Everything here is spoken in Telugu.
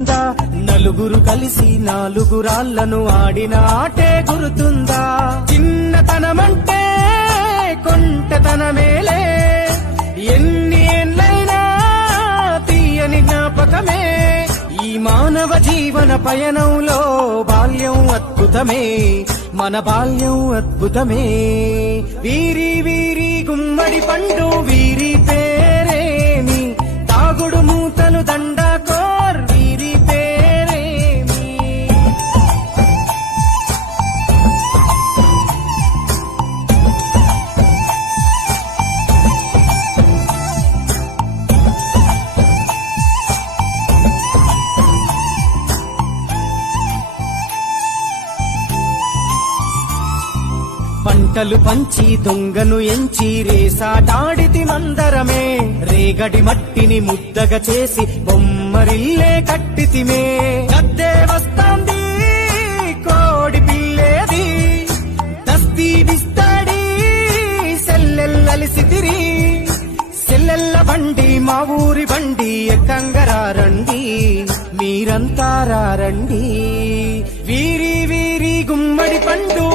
నలుగురు కలిసి నాలుగురాళ్లను ఆడిన ఆటే గుర్తుందా? చిన్నతనమంటే కొంటతనమేలే, ఎన్ని ఏళ్ళైనా తీయని జ్ఞాపకమే. ఈ మానవ జీవన పయనంలో బాల్యం అద్భుతమే, మన బాల్యం అద్భుతమే. వీరి వీరి గుమ్మడి పండు వీరి పేరేమి, తాగుడు మూతలు దండాకోర్ వీరి పేరేమి. పంటలు పంచి దొంగను ఎంచి రేసాటాడితి మందరమే, రేగడి మట్టిని ముద్దగా చేసి బొమ్మరిల్లే కట్టితిమే. గద్దే వస్తాంది కోడి పిల్లేది, దస్తీ దిస్తాడి సెల్లెల్లలిసితిరి. సెల్లెల్ల బండి మా ఊరి బండి ఎక్కంగరారండి, మీరంతా రారండి. వీరి వీరి గుమ్మడి పండు